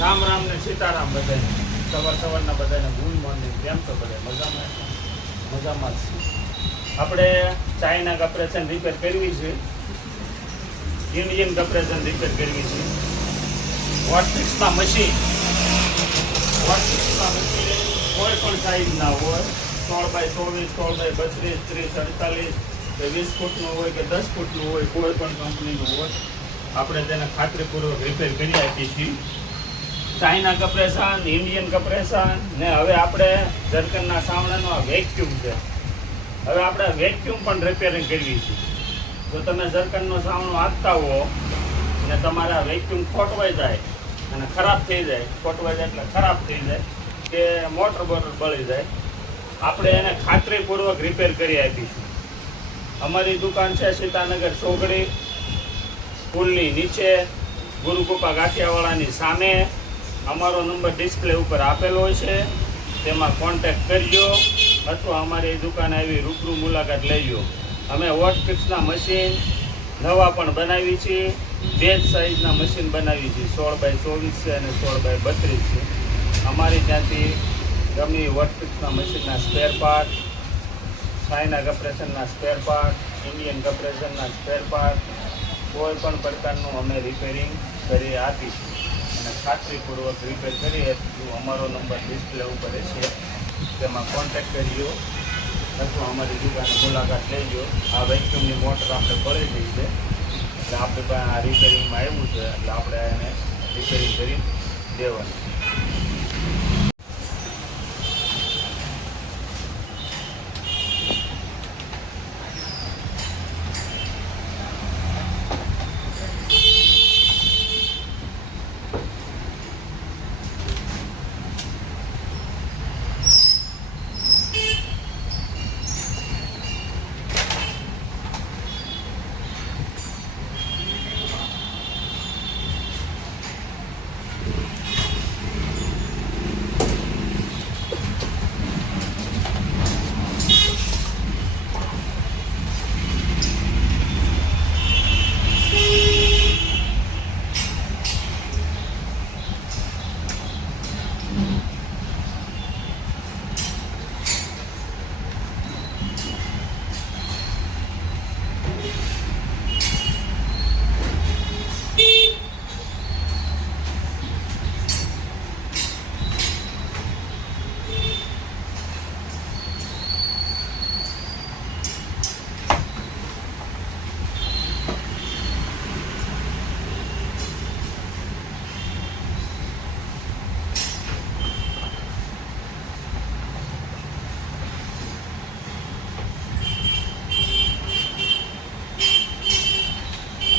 રામ રામ ને સીતારામ બધાને સવારના બધાને ગુડ મોર્નિંગ. કેમ છો બધા? મજામાં જ છીએ. આપણે ચાઇના કમ્પ્રેશન રિપેર કરવી છે, ઇન્ડિયન કમ્પ્રેશન રિપેર કરવી છે. વોટફિક્સના મશીન કોઈ પણ સાઈઝ ના હોય, 16x24, 16x32, 30, 48, 20 ફૂટનું હોય કે 10 ફૂટનું હોય, કોઈ પણ કંપનીનું હોય, આપણે તેને ખાતરીપૂર્વક રિપેર કરી આપીએ છીએ. ચાઇના કમ્પ્રેશન, ઇન્ડિયન કમ્પ્રેશન ને હવે આપણે જર્કનના સાવણાનો આ વેક્યુમ છે. હવે આપણે વેક્યુમ પણ રિપેરિંગ કરવી છે. જો તમે જર્કનનો સાવણો આપતા હો ને તમારા વેક્યુમ ખોટવાઈ જાય અને ખરાબ થઈ જાય, ખોટવાઈ જાય એટલે ખરાબ થઈ જાય કે મોટર બોટર બળી જાય, આપણે એને ખાતરીપૂર્વક રિપેર કરી આપીશું. અમારી દુકાન છે સીતાનગર ચોકડી, પુલની નીચે, ગુરુકૃપા ગાંઠિયાવાળાની સામે. અમારો નંબર ડિસ્પ્લે ઉપર આપેલો હોય છે, તેમાં કોન્ટેક્ટ કરજો અથવા અમારી દુકાન આવી રૂબરૂ મુલાકાત લેજો. અમે વોટફિક્સના મશીન નવા પણ બનાવી છીએ, બે જ સાઇઝના મશીન બનાવી છીએ, 16x24 છે અને 16x32 છે. અમારી ત્યાંથી ગમે વોટફિક્સના મશીનના સ્પેર પાર્ટ, ચાઇના કમ્પ્રેશનના સ્પેર પાર્ટ, ઇન્ડિયન કમ્પ્રેશનના સ્પેર પાર્ટ, કોઈ પણ પ્રકારનું અમે રિપેરિંગ કરી આપીશું અને ખાતરીપૂર્વક રિપેર કરીએ. અમારો નંબર ડિસ્પ્લે ઉપર છે, તેમાં કોન્ટેક્ટ કરજો અથવા અમારી દુકાને મુલાકાત લેજો. આ વેક્યુમની મોટર આપણે પડી ગઈ છે એટલે આપણે આ રિપેરિંગમાં આવ્યું છે એટલે આપણે એને રિપેરિંગ કરી દેવાનું.